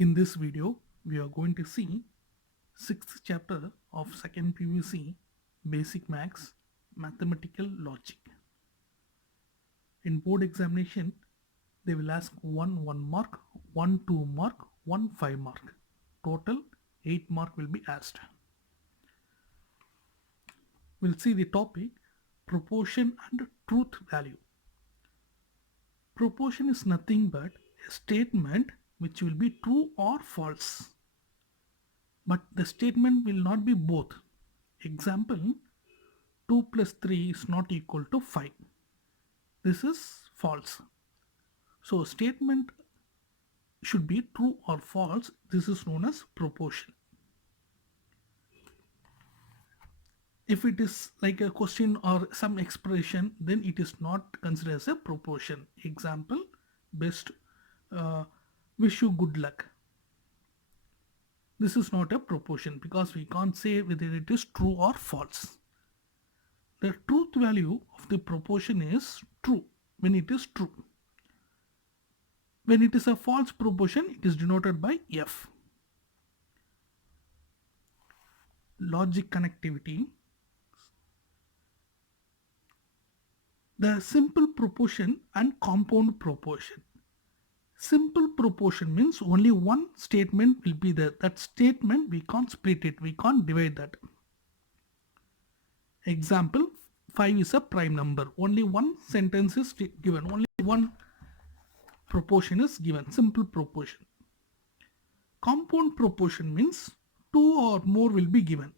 In this video, we are going to see 6th chapter of 2nd PUC Basic Maths Mathematical Logic. In board examination, they will ask 1 mark, 1 2 mark, 1 5 mark. Total 8 mark will be asked. We'll see the topic proportion and truth value. Proportion is nothing but a statement which will be true or false. But the statement will not be both. Example, 2 plus 3 is not equal to 5. This is false. So statement should be true or false. This is known as proportion. If it is like a question or some expression, then it is not considered as a proportion. Example, best wish you good luck. This is not a proportion because we can't say whether it is true or false. The truth value of the proportion is true when it is true. When it is a false proportion, it is denoted by F. Logic connectivity. The simple proportion and compound proportion. Simple proportion means only one statement will be there. That statement we can't split it, we can't divide that. Example, 5 is a prime number. Only one sentence is given, only one proportion is given, simple proportion. Compound proportion means 2 or more will be given.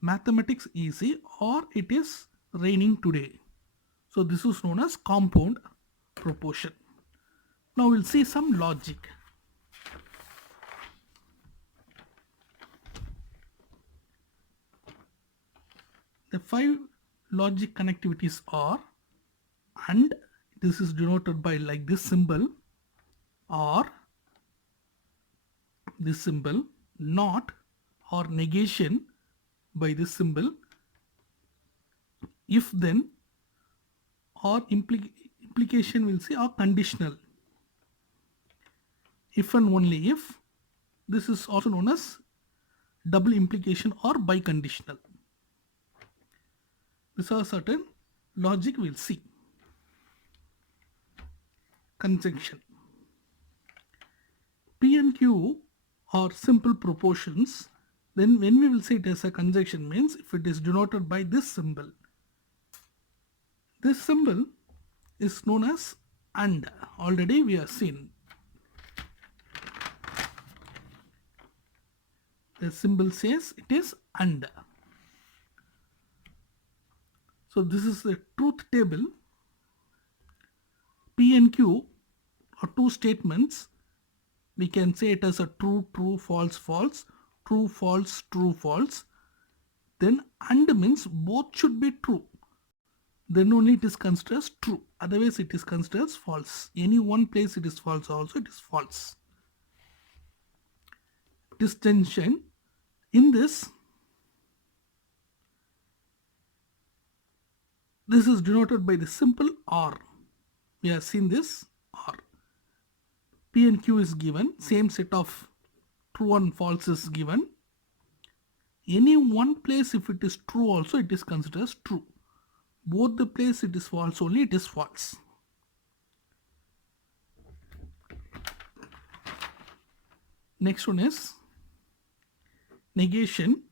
Mathematics easy or it is raining today. So this is known as compound proportion. Now we'll see some logic. The 5 logic connectivities are and, this is denoted by like this symbol, or this symbol, not or negation by this symbol, if then, or implication will say, or conditional. If and only if. This is also known as double implication or biconditional. These are certain logic we'll see. Conjunction. P and Q are simple proportions. Then when we will say it as a conjunction means if it is denoted by this symbol. This symbol is known as and. Already we have seen. The symbol says it is and. So this is the truth table. P and Q are two statements. We can say it as a true, true, false, false, true, false, true, false. Then and means both should be true. Then only it is considered as true. Otherwise it is considered as false. Any one place it is false also, it is false. Distinction. In this is denoted by the simple or. We have seen this or. P and Q is given, same set of true and false is given. Any one place if it is true also it is considered as true. Both the place it is false only it is false. Next one is negation.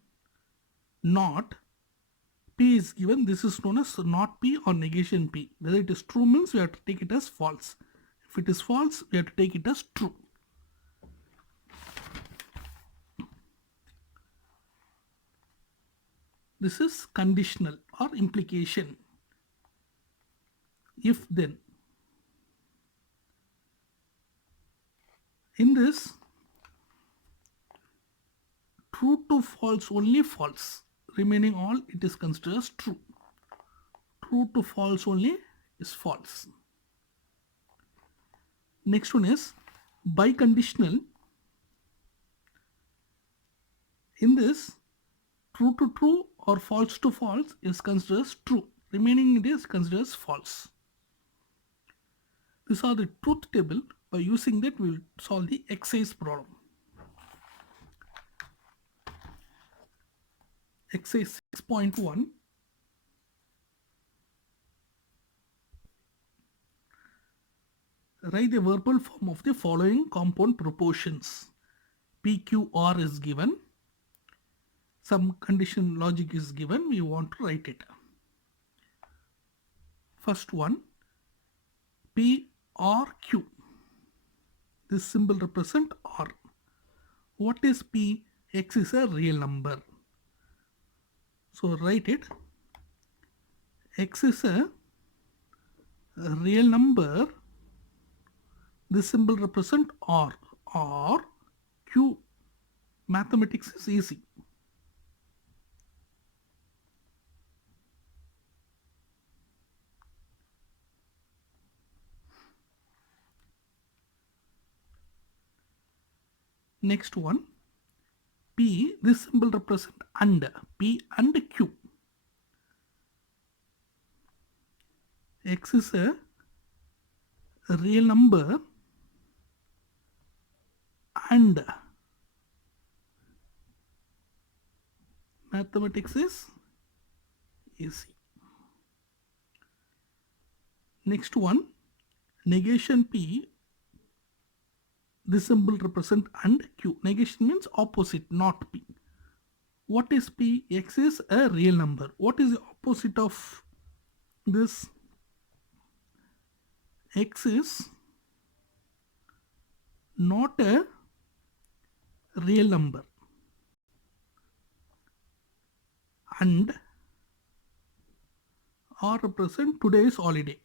Not. P is given. This is known as not P or negation P. Whether it is true means we have to take it as false. If it is false, we have to take it as true. This is conditional or implication. If then. In this, true to false only false. Remaining all it is considered as true. True to false only is false. Next one is biconditional. In this, true to true or false to false is considered as true. Remaining it is considered as false. These are the truth table By using that, we will solve the exercise problem. Exercise 6.1. Write the verbal form of the following compound proportions. PQR is given. Some condition logic is given. We want to write it. First one, PRQ. This symbol represent R. What is P? X is a real number. So write it. X is a real number. This symbol represent R. R, Q. Mathematics is easy. Next one, P, this symbol represent and, P and Q. X is a real number and mathematics is easy. Next one, negation P, this symbol represent and Q. Negation means opposite, not P. What is P? X is a real number. What is the opposite of this? X is not a real number. And R represent today's holiday.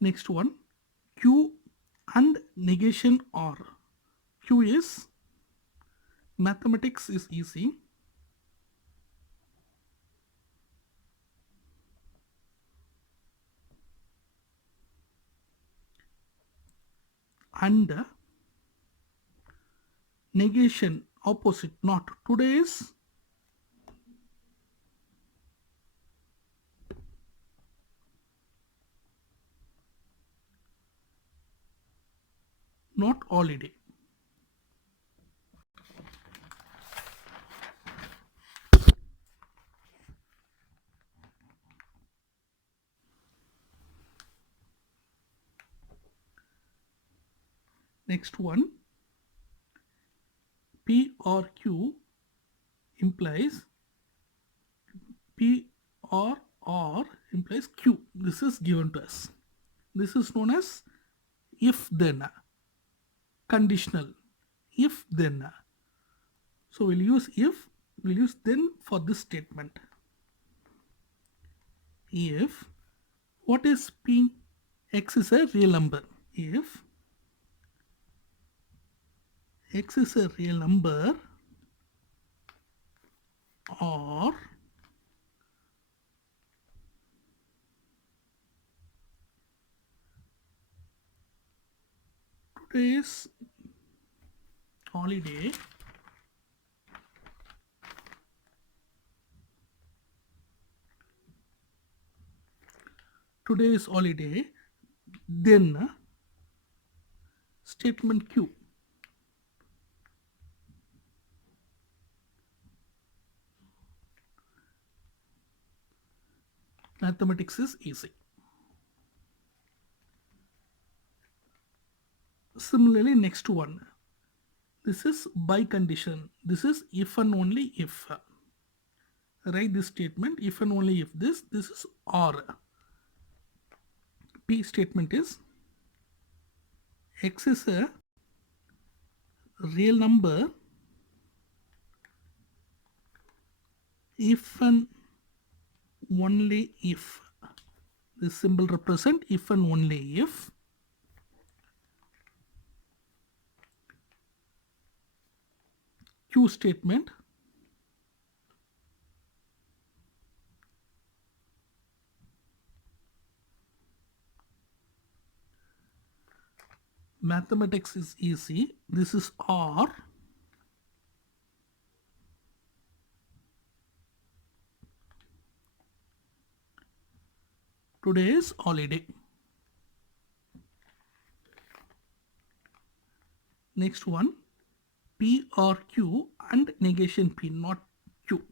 Next one, Q and negation R. Q is, mathematics is easy. And negation opposite, not today's. Not holiday. Next one, P or Q implies P or R implies Q. This is given to us. This is known as if then, conditional, if then. So we'll use if, we'll use then for this statement. If, what is P? X is a real number. If X is a real number or today's holiday then statement Q. Mathematics is easy. Similarly, next one, this is by condition. This is if and only if. Write this statement, if and only if this is or. P statement is X is a real number if and only if. This symbol represent if and only if. Q statement, mathematics is easy. This is R. Today is holiday. Next one, P or Q and negation P, not Q.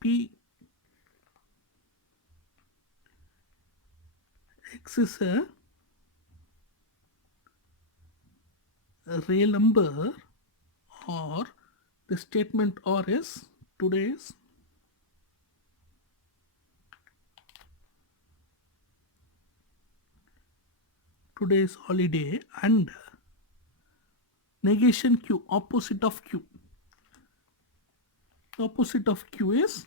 P, X is a real number, or the statement or is today's holiday, and negation Q, opposite of Q. The opposite of Q is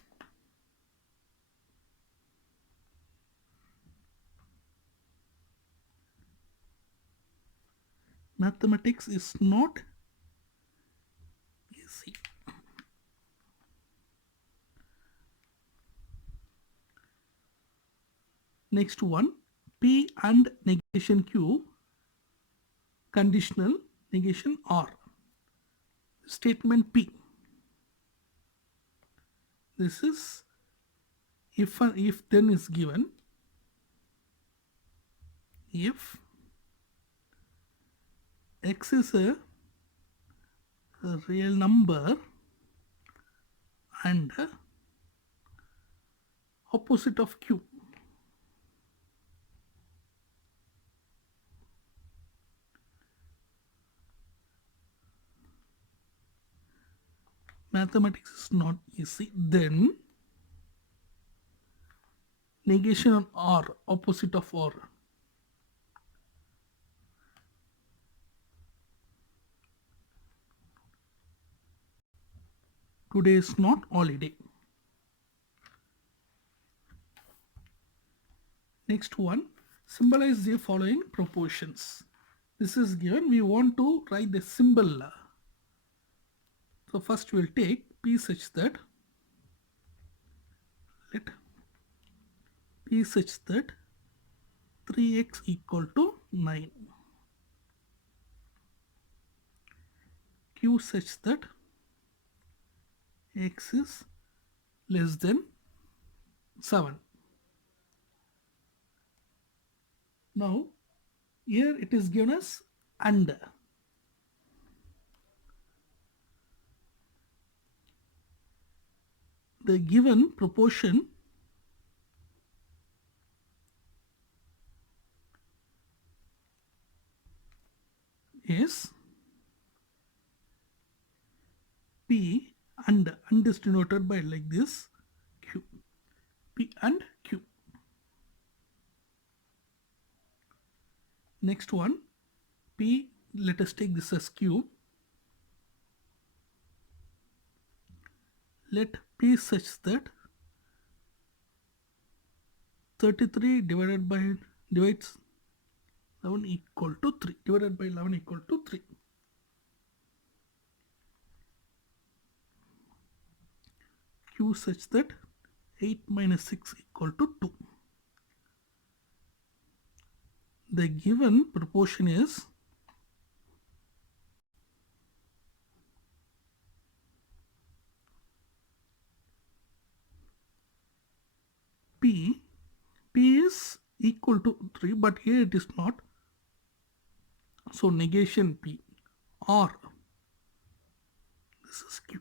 mathematics is not easy. Next one, P and negation Q, conditional negation R. Statement P. This is if then is given. If X is a real number and opposite of Q. Mathematics is not easy. Then negation on R, opposite of R. Today is not holiday. Next one, symbolize the following proportions. This is given. We want to write the symbol. So first we'll take P such that, let P such that 3x equal to 9. Q such that x is less than 7. Now here it is given as and. The given proportion is P and is denoted by like this, Q. P and Q. Next one, P, let us take this as Q. Let P such that 33 divides 11 equal to 3, divided by 11 equal to 3. Q such that 8 minus 6 equal to 2. The given proportion is P. P is equal to 3, but here it is not. So negation P, or this is Q.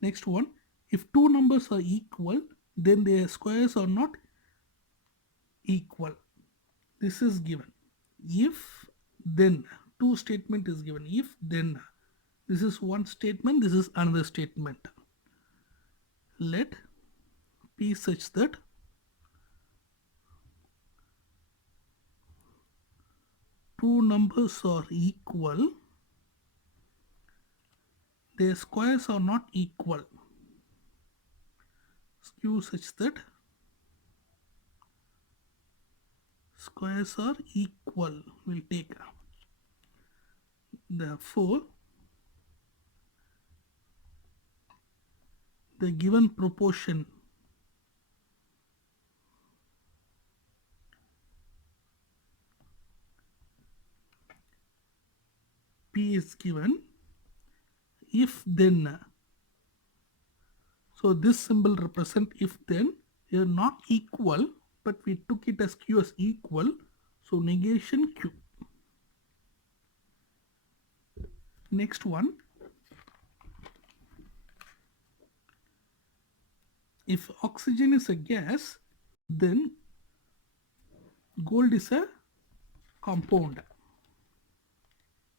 Next one, if two numbers are equal, then their squares are not equal. This is given. If then, two statement is given. If then, this is one statement, this is another statement. Let P such that two numbers are equal, their squares are not equal. Q such that squares are equal, we'll take. Therefore, the given proportion P is given if then So this symbol represent if then. They are not equal, but we took it as Q as equal. So negation Q. Next one. If oxygen is a gas, then gold is a compound.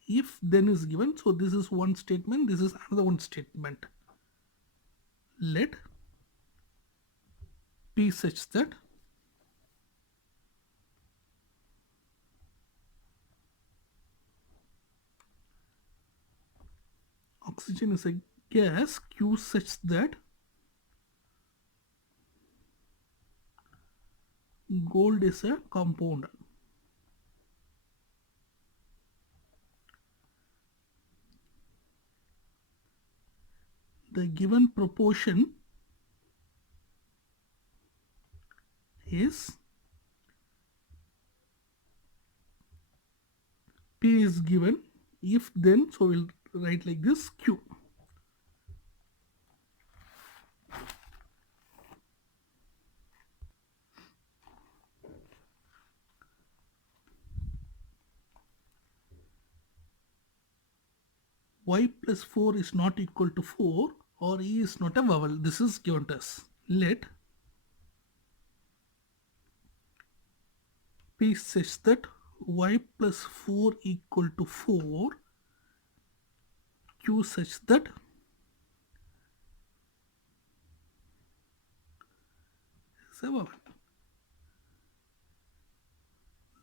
If then is given, so this is one statement, this is another one statement. Let P such that oxygen is a gas, Q such that gold is a compound. The given proportion is P is given, if then, so we'll write like this Q. Y plus 4 is not equal to 4 or E is not a vowel. This is given to us. Let P such that Y plus 4 equal to 4, Q such that is a vowel.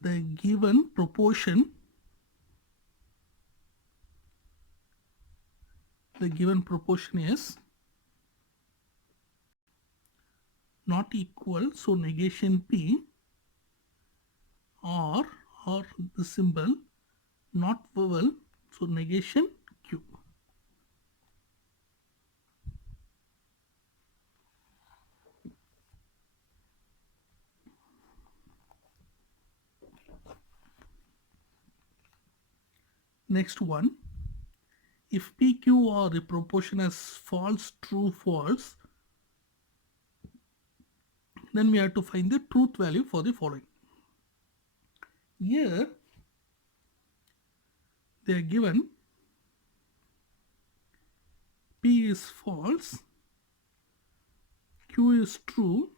The given proportion is not equal, so negation P, or the symbol not vowel, so negation Q. Next one, if PQ or the proportion as false, true, false, then we have to find the truth value for the following. Here they are given P is false, Q is true,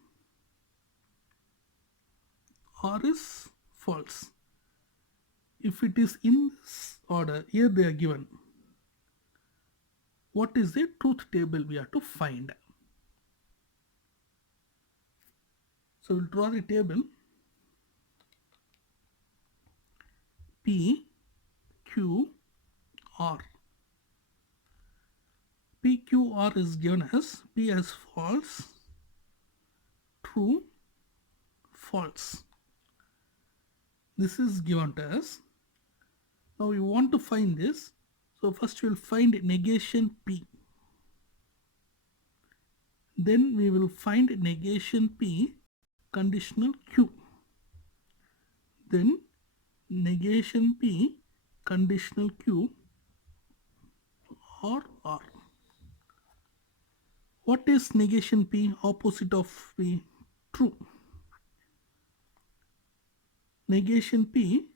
R is false. If it is in this order, here they are given. What is the truth table we have to find? So we'll draw the table. P, Q, R. P, Q, R is given as P as false, true, false. This is given to us. Now we want to find this. So first we will find negation P. Then we will find negation P conditional Q. Then negation P conditional Q or R. What is negation P? Opposite of P? True. Negation P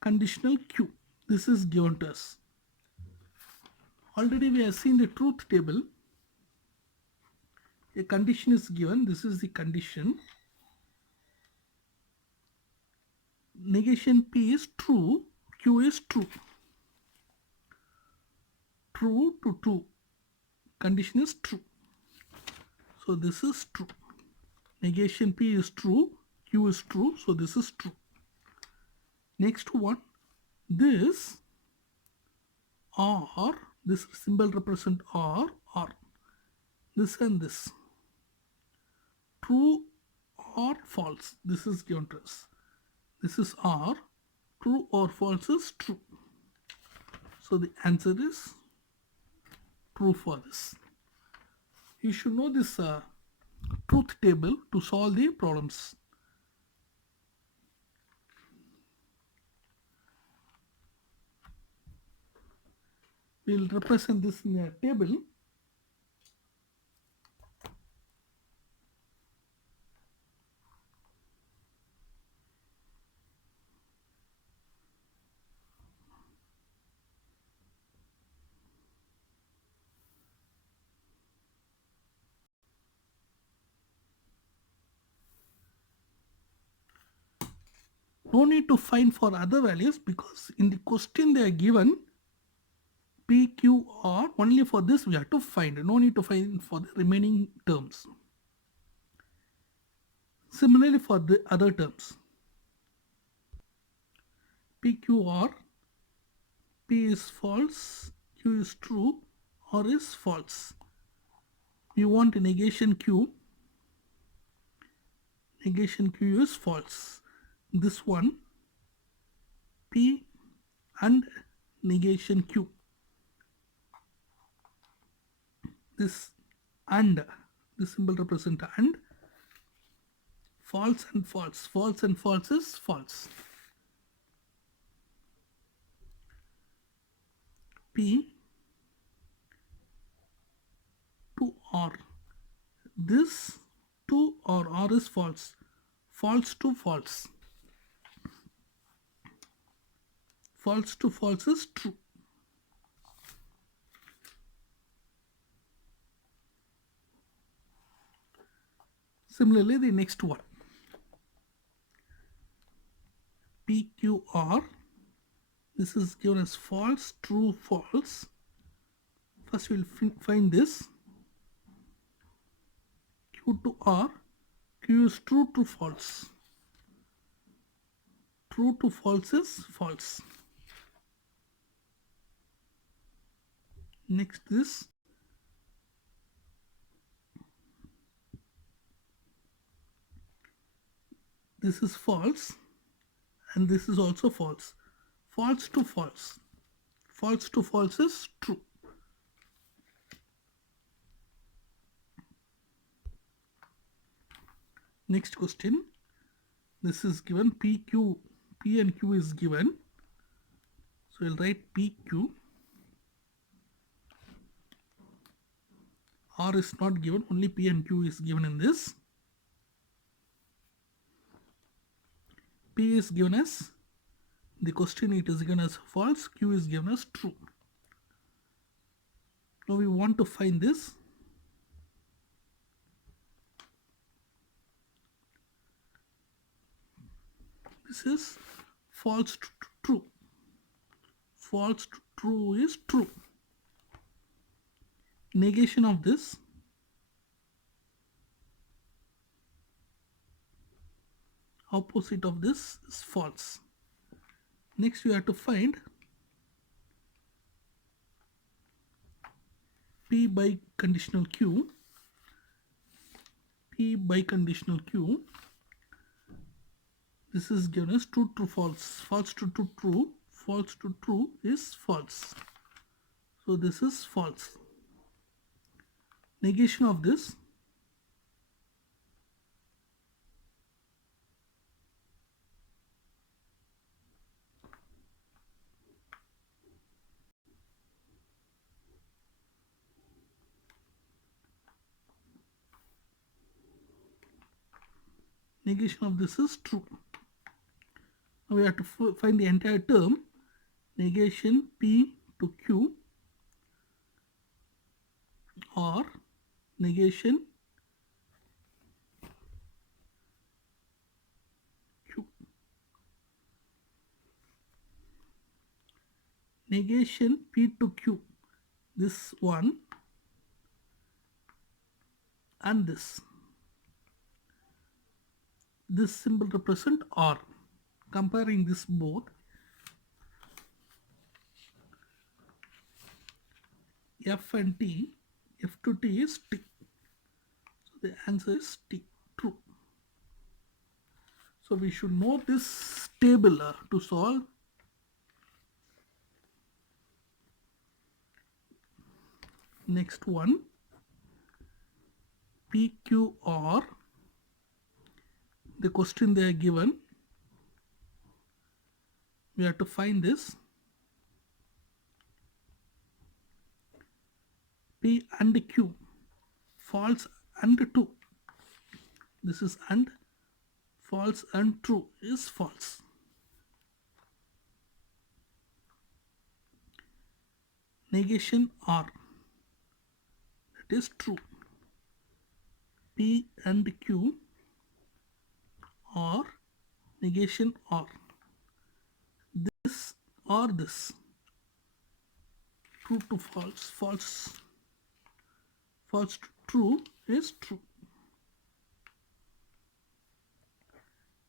conditional Q. This is given to us. Already we have seen the truth table. A condition is given. This is the condition. Negation P is true. Q is true. True to true. Condition is true. So this is true. Negation P is true. Q is true. So this is true. Next one. This R, this symbol represent R. This and this. True or false. This is given to us. This is R. True or false is true. So the answer is true for this. You should know this truth table to solve the problems. We will represent this in a table. No need to find for other values because in the question they are given P, Q, R. Only for this we have to find. No need to find for the remaining terms. Similarly for the other terms. P, Q, R. P is false, Q is true, R is false. We want a negation Q. Negation Q is false. This one P and negation Q. This and, this symbol represents and. False and false. False and false is false. P to R. This to or R is false. False to false. False to false is true. Similarly, the next one. PQR. This is given as false, true, false. First we'll find this. Q to R. Q is true to false. True to false is false. Next this. This is false and this is also false. False to false. False to false is true. Next question. This is given PQ. P and Q is given. So we'll write PQ. R is not given. Only P and Q is given in this. P is given as, the question it is given as false, Q is given as true. Now we want to find this. This is false to true. False to true is true. Negation of this. Opposite of this is false. Next we have to find P by conditional Q. P by conditional Q. This is given as true to false. False to true. False to true is false. So this is false. Negation of this. Negation of this is true. Now we have to find the entire term. Negation P to Q or negation Q. Negation P to Q. This one and this. This symbol represents R. Comparing this both, F and T, F to T is T. So the answer is T, true. So we should know this table to solve. Next one, PQR. The question they are given. We have to find this. P and Q. False and true. This is and. False and true is false. Negation R. That is true. P and Q or negation R. this or this. True to false, false to true is true.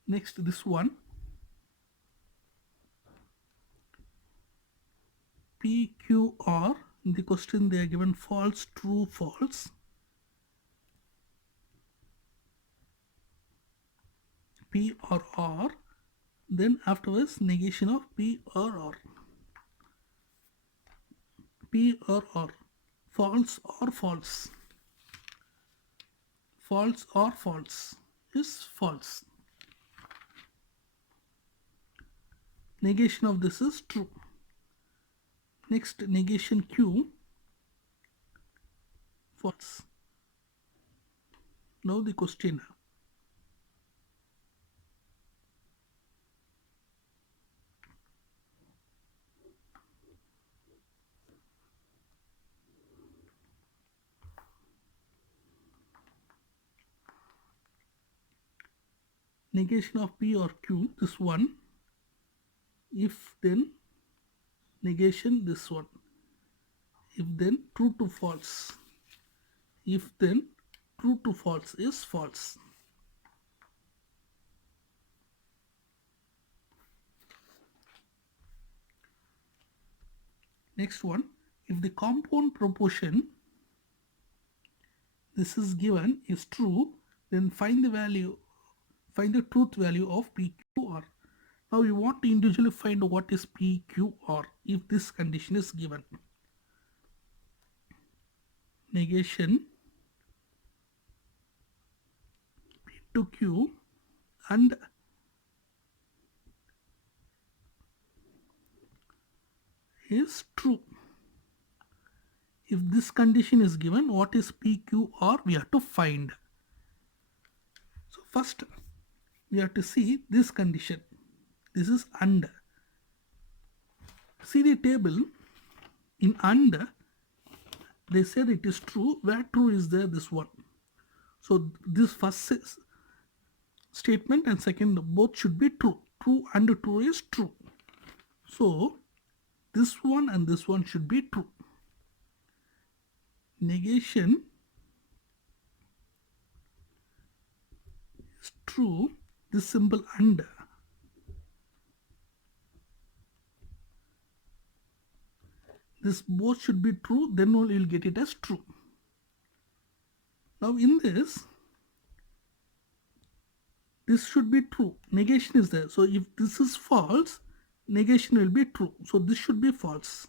Next, this one, PQR. In the question they are given false, true, false. P or R, then afterwards negation of P or R. P or R, false or false. False or false is false. Negation of this is true. Next, negation Q, false. Now the question. Negation of P or Q, this one. If then negation this one. If then true to false. If then true to false is false. Next one, if the compound proportion this is given is true, then find the truth value of PQR. Now we want to individually find what is PQR if this condition is given. Negation P to Q and is true. If this condition is given, what is PQR we have to find. So first we have to see this condition. This is and. See the table. In and they said it is true. Where true is there? This one. So this first statement and second both should be true. True and true is true. So this one and this one should be true. Negation is true. This symbol and. This both should be true, then only you will get it as true. Now in this should be true. Negation is there. So if this is false, negation will be true. So this should be false.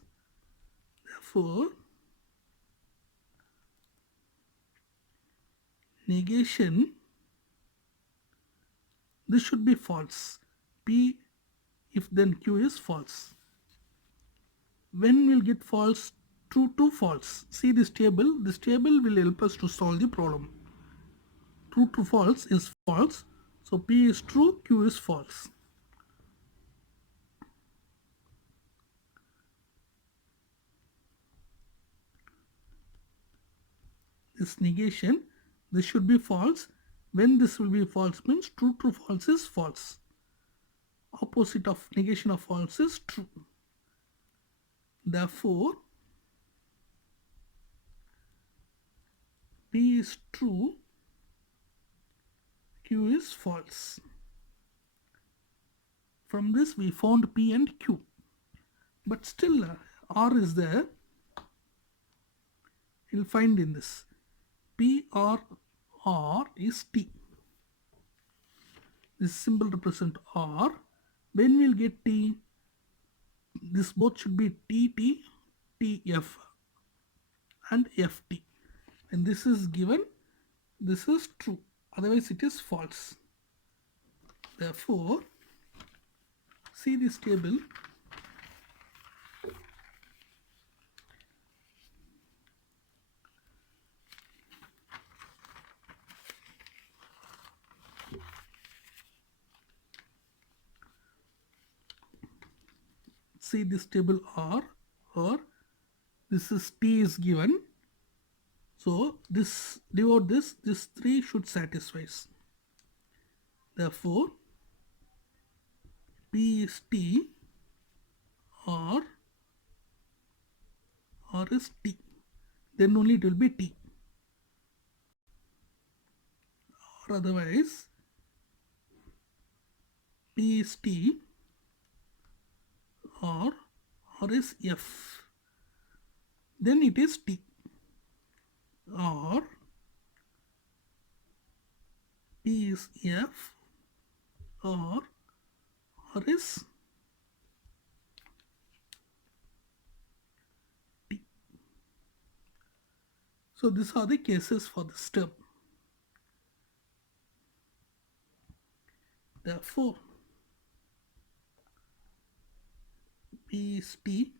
Therefore, negation, this should be false. P if then Q is false. When we'll get false? True to false. See this table. This table will help us to solve the problem. True to false is false. So P is true, Q is false. This negation, this should be false. When this will be false means true to false is false. Opposite of negation of false is true. Therefore, P is true, Q is false. From this we found P and Q. But still R is there. You'll find in this. P or R is T. This symbol represents R. When we'll get T? This both should be TT, TF and FT. And this is given, this is true. Otherwise it is false. Therefore, see this table. See this table R, or this is T is given. So this devote this 3 should satisfy. Therefore, P is T, or is T, then only it will be T, or otherwise P is T or is F, then it is T, or P is F or is T. So these are the cases for this term. Therefore, P is T,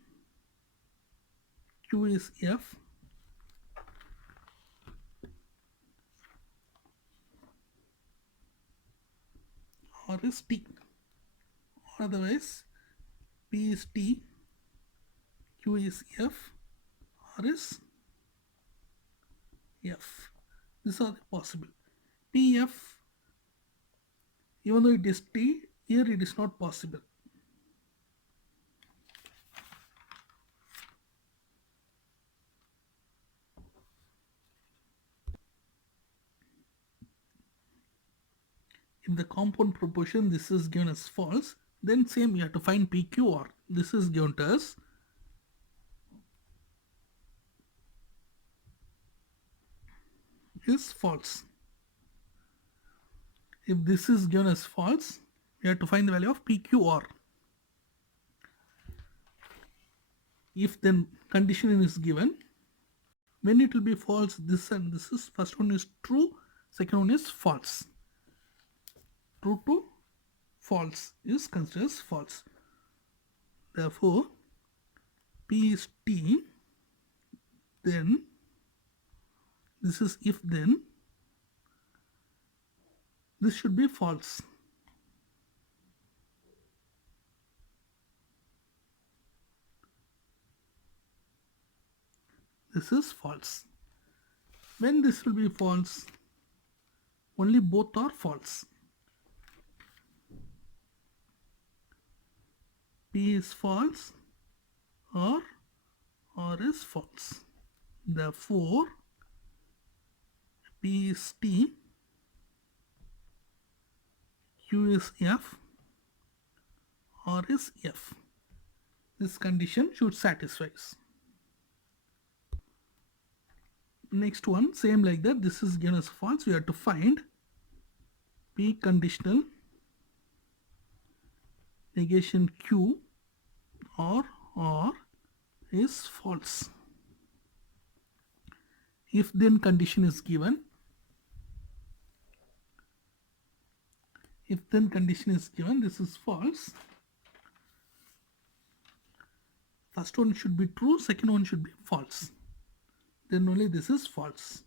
Q is F, or is T, or otherwise P is T, Q is F, or is F. These are the possible. PF, even though it is T, here it is not possible. If the compound proportion this is given as false, then same you have to find PQR. This is given to us is false. If this is given as false, we have to find the value of PQR. If then condition is given, when it will be false, this and this is, first one is true, second one is false. True to false is considered as false. Therefore, P is T, then this is if then, this should be false. This is false. When this will be false, only both are false. P is false or is false. Therefore, P is T, Q is F, or is F. This condition should satisfy. Next one, same like that, this is given as false. We have to find P conditional negation Q or is false. If then condition is given, this is false. First one should be true, second one should be false. Then only this is false.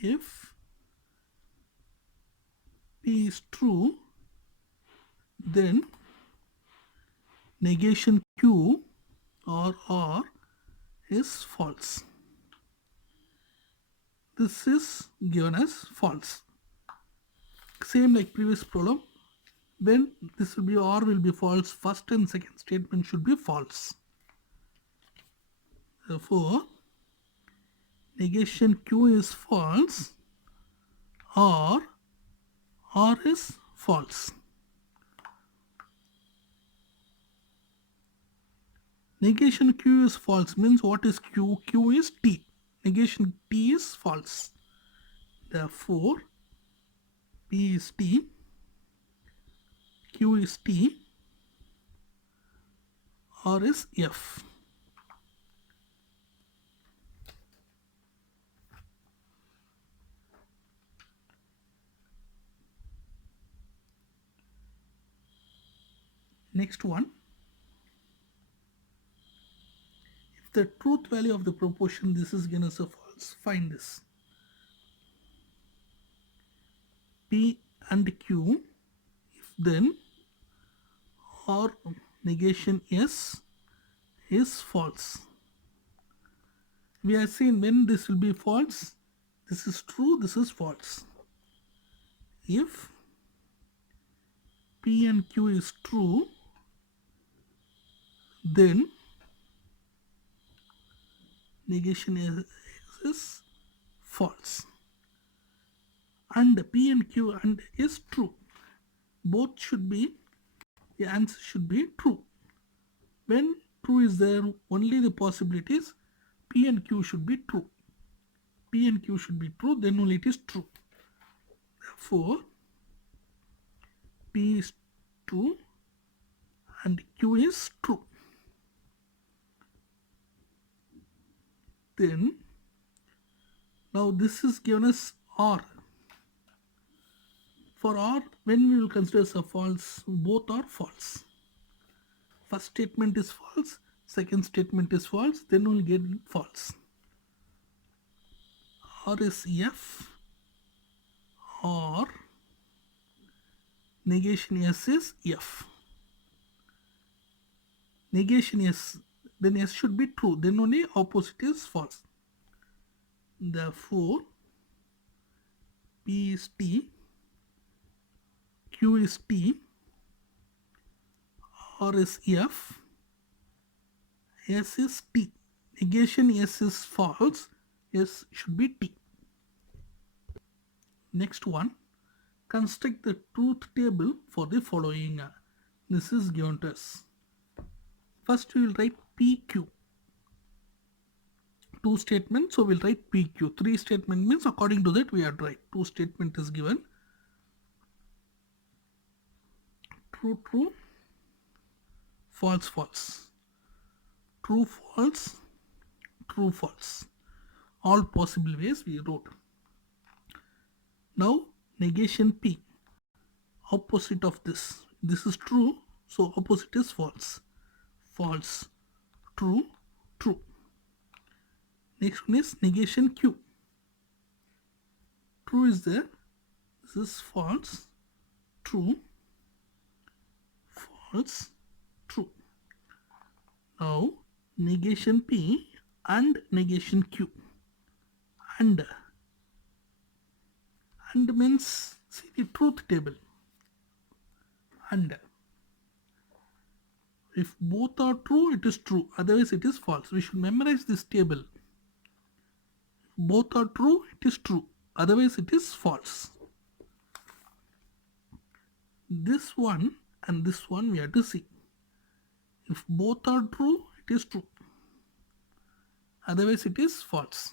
If P is true, then negation Q or is false. This is given as false. Same like previous problem, when this will be or will be false, first and second statement should be false. Therefore, negation Q is false or is false. Negation Q is false means what is Q? Q is T. Negation T is false. Therefore, P is T, Q is T, or is F. Next one, if the truth value of the proportion this is given as a false, find this. P and Q, if then or negation S is false. We have seen when this will be false, this is true, this is false. If P and Q is true, then negation is false, and P and Q and is true. Both should be, the answer should be true. When true is there, only the possibilities P and Q should be true. P and Q should be true, then only it is true. Therefore, P is true and Q is true. Then, now this is given as OR. For OR, when we will consider as a false, both are false. First statement is false, second statement is false, then we will get false. OR is F, or negation S is F. Negation S, then S should be true, then only opposite is false. Therefore, P is T, Q is T, R is F, S is T. Negation S is false, S should be T. Next one, construct the truth table for the following. This is given to us. First we will write PQ. Two statements, so we'll write PQ. Three statement means according to that we have to write. Two statement is given. True, true, false, false. True, false, true, false. All possible ways we wrote. Now negation P, opposite of this. This is true, so opposite is false. False, true, true. Next one is negation Q. True is there. This is false, true, false, true. Now negation P and negation Q. And means, see the truth table. And if both are true, it is true. Otherwise, it is false. We should memorize this table. If both are true, it is true. Otherwise, it is false. This one and this one we have to see. If both are true, it is true. Otherwise, it is false.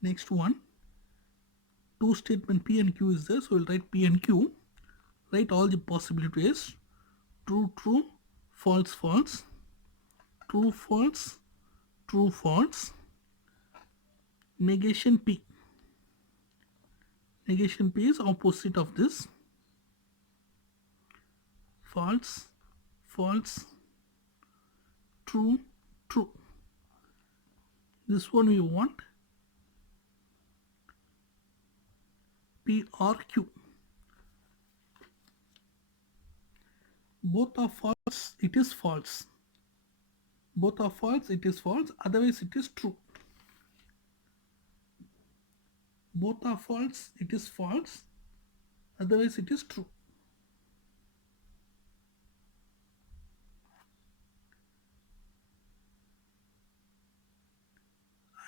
Next one, two statement P and Q is there, so we'll write P and Q. Write all the possibilities: true, true, false, false, true, false, true, false. Negation P. Negation P is opposite of this. False, false, true, true. This one we want P or Q. Both are false, it is false. Both are false, it is false. Otherwise, it is true. Both are false, it is false. Otherwise, it is true.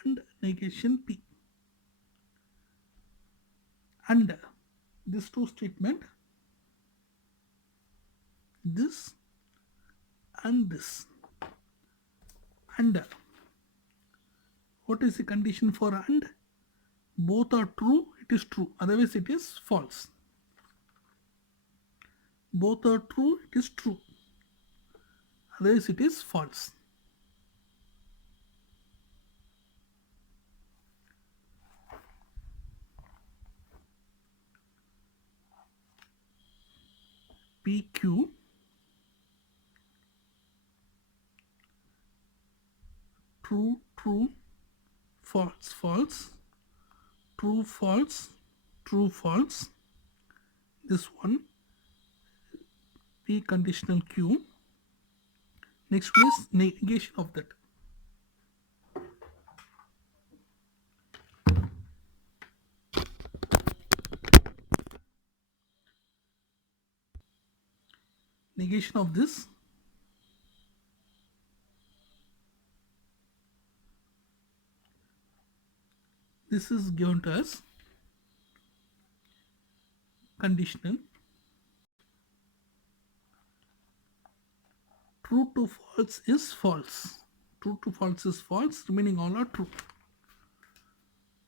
And negation P. And this two statement, this and this. And what is the condition for and? Both are true, it is true. Otherwise, it is false. Both are true, it is true. Otherwise, it is false. PQ true, true, false, false, true, false, true, false. This one P conditional Q. Next one is negation of that. Negation of this, this is given to us conditional. True to false is false. True to false is false, remaining all are true.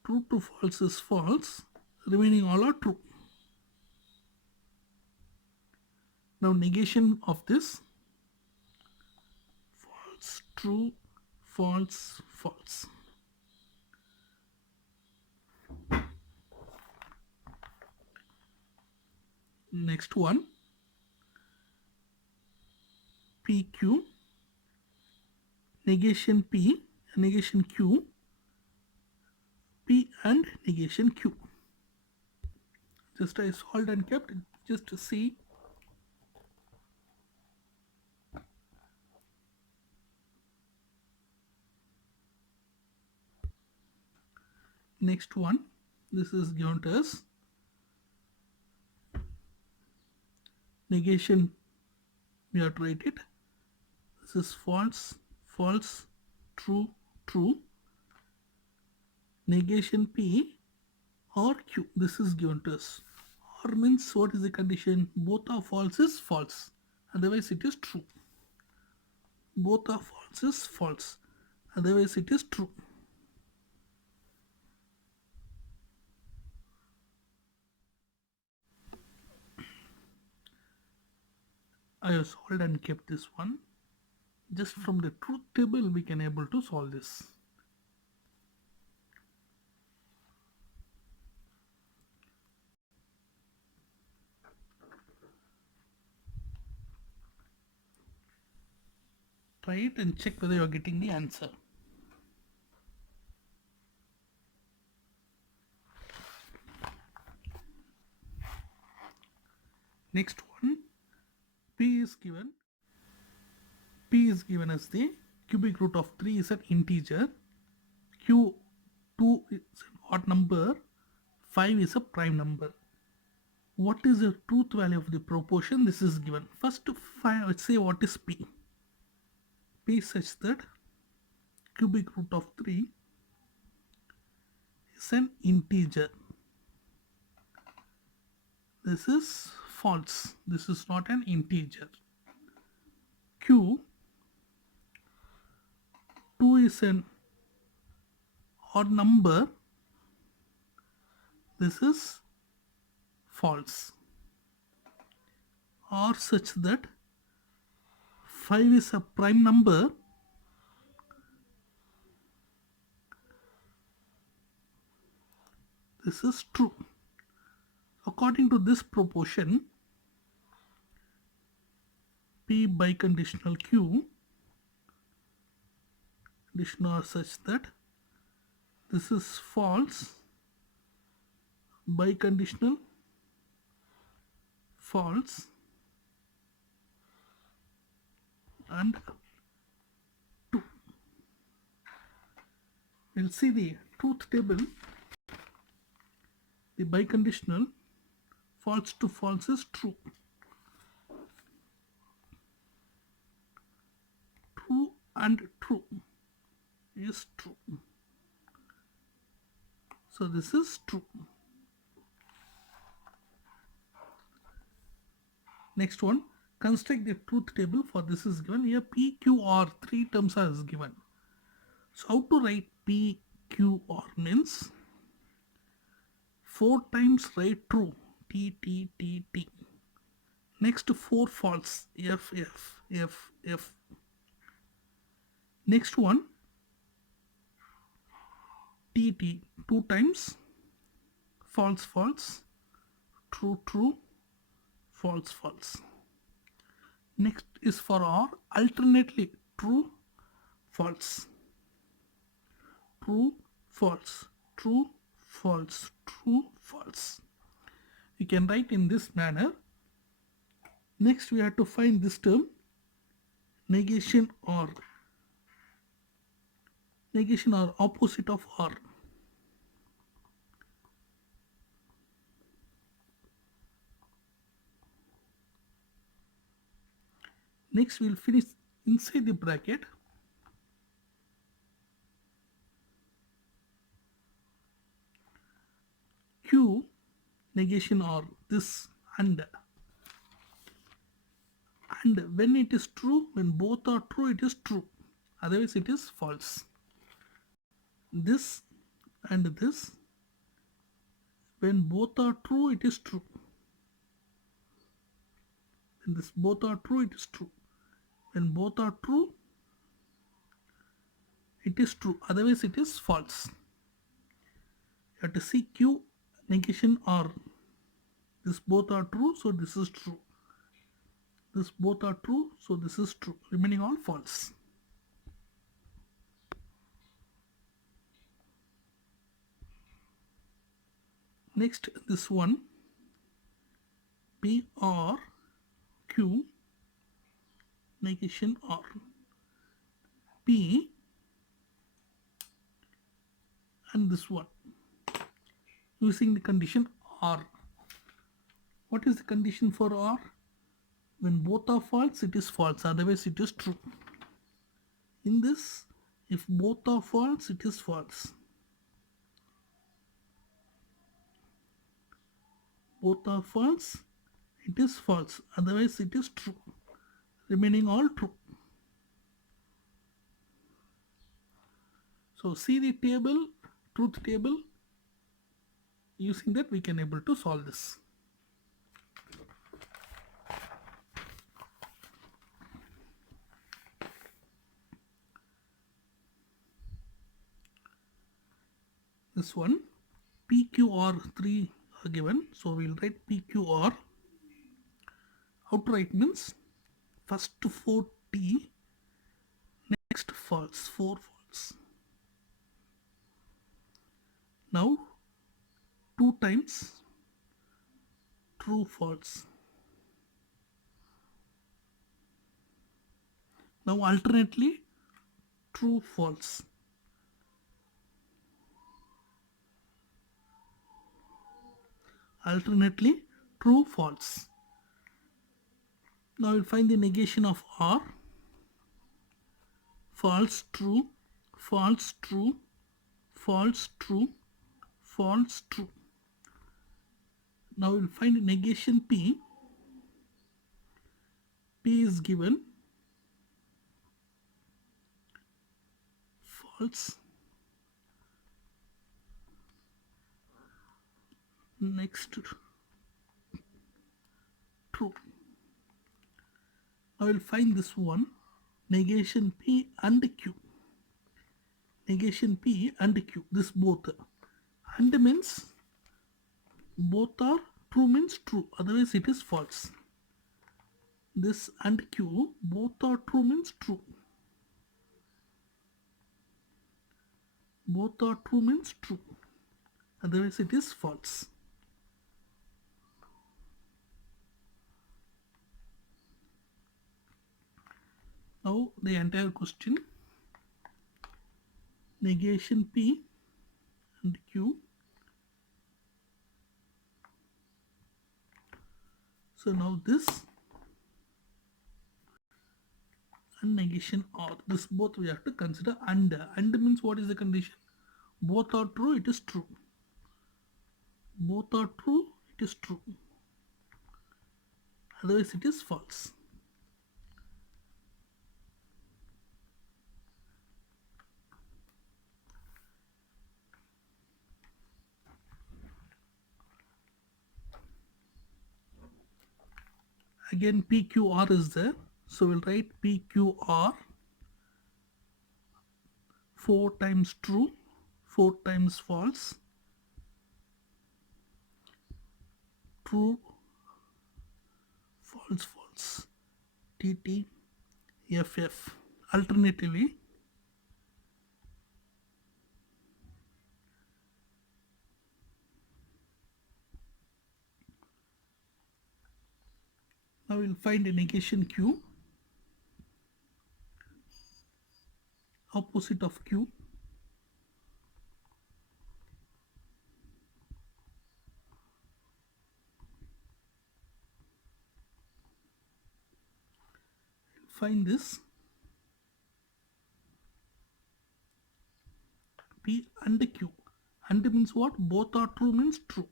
True to false is false, remaining all are true. Now negation of this, false, true, false, false. Next one, PQ, negation P, negation Q, P and negation Q. Just I solved and kept, just to see. Next one, this is given to us negation, we have to write it. This is false, false, true, true. Negation P or Q, this is given to us. Or means what is the condition? Both are false is false, otherwise it is true. Both are false is false, otherwise it is true. I have solved and kept this one. Just from the truth table we can able to solve this. Try it and check whether you are getting the answer. Next one, P is given. P is given as the cubic root of 3 is an integer. Q2 is an odd number. 5 is a prime number. What is the truth value of the proportion? This is given. First to find, let's say what is P. P such that cubic root of 3 is an integer. This is false. This is not an integer. Q 2 is an odd number. This is false. Or such that 5 is a prime number. This is true. According to this proportion, P biconditional Q conditional are such that this is false, biconditional false, and 2. We'll see the truth table. The biconditional false to false is true. True and true is true. So this is true. Next one, construct the truth table for this is given. Here P, Q, R, 3 terms are given. So how to write P, Q, R means 4 times write true, T, T, T, T. Next 4 false, F, F, F, F. Next one, T, T, 2 times, false, false, true, true, false, false. Next is for R, alternately true, false, true, false, true, false, true, false. You can write in this manner. Next we have to find this term, negation or opposite of R. Next we will finish inside the bracket. Q negation or this and when it is true, when both are true, it is true, otherwise it is false. This and this, when both are true, it is true. When this both are true, it is true. When both are true, it is true, otherwise it is false. You have to see Q negation or this both are true, so this is true. This both are true, so this is true, remaining all false. Next, this one, P or Q negation or P and this one, using the condition or. What is the condition for or? When both are false, it is false, otherwise it is true. In this, if both are false, it is false. Both are false, it is false, otherwise it is true, remaining all true. So see the table, truth table. Using that we can able to solve this. This one, PQR 3 are given, so we will write PQR. How to write means first 4T, next false, 4 false. Now 2 times true false. Now alternately true false. Alternately true false. Now we'll find the negation of R. False true, false true, false true, false true. Now we'll find negation P. P is given false, next true. Now we'll find this one, negation P and Q. Negation P and Q, this both. And means both are true means true, otherwise it is false. This and Q, both are true means true. Both are true means true, otherwise it is false. Now the entire question, negation P and Q. So now this and negation or, this both we have to consider. And means what is the condition? Both are true, it is true. Both are true, it is true, otherwise it is false. Again PQR is there, so we'll write PQR 4 times true, 4 times false, true, false, false, TT, FF. Alternatively, now we'll find a negation Q, opposite of Q. find this P and Q. And means what? Both are true means true.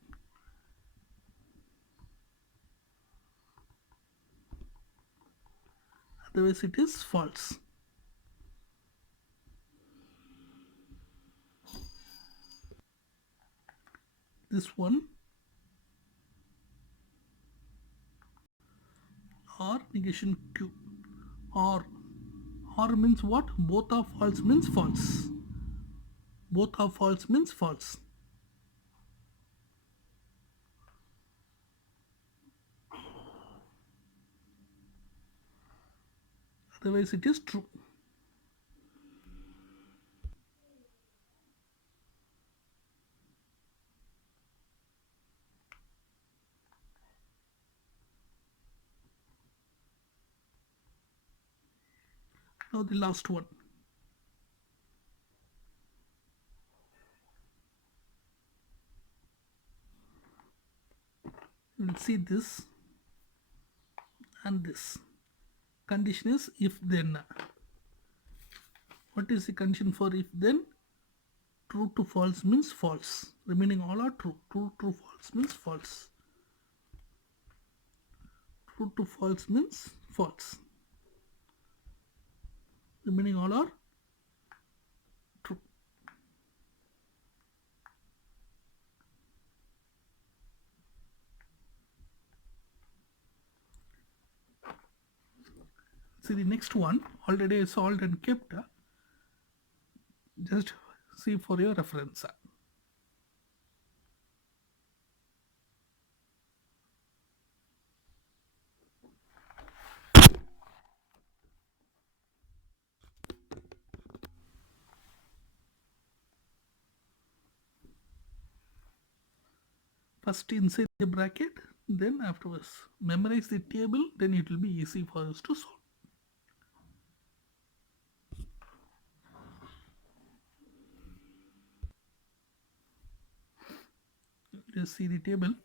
Otherwise it is false. This one or negation Q. Or means what? Both are false means false. Both are false means false. Otherwise it is true. Now the last one. You will see this and this. Condition is if then. What is the condition for if then? True to false means false. Remaining all are true. True to false means false. True to false means false. Remaining all are true. See the next one, already solved and kept. Just see for your reference. First inside the bracket, then afterwards memorize the table, then it will be easy for us to solve. Just see the table.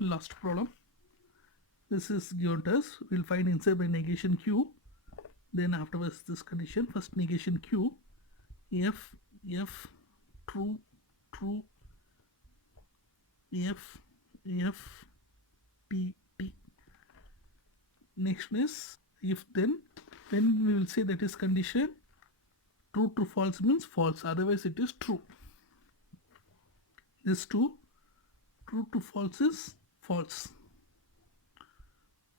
Last problem. This is given to us. We'll find inside by negation Q. Then afterwards this condition. First negation Q. F true F T. Next is if then we will say that is condition. True to false means false, otherwise it is true. This two, true to false is false.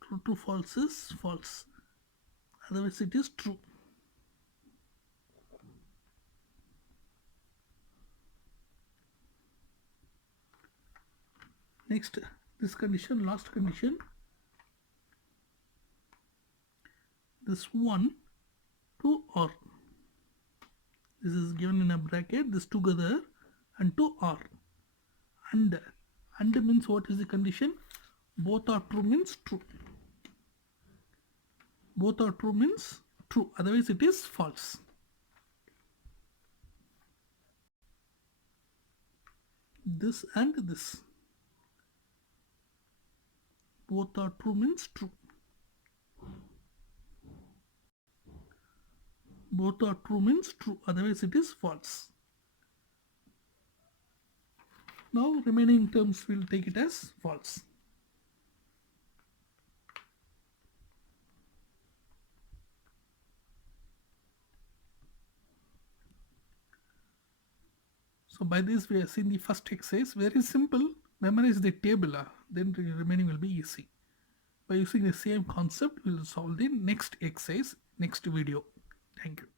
True to false is false, otherwise it is true. Next, this condition, last condition. This one to or. This is given in a bracket, this together and to or. And means what is the condition? Both are true means true. Both are true means true, otherwise it is false. This and this. Both are true means true. Both are true means true, otherwise it is false. Now remaining terms will take it as false. So by this we have seen the first exercise. Very simple. Memorize the table, then the remaining will be easy. By using the same concept, we will solve the next exercise, next video. Thank you.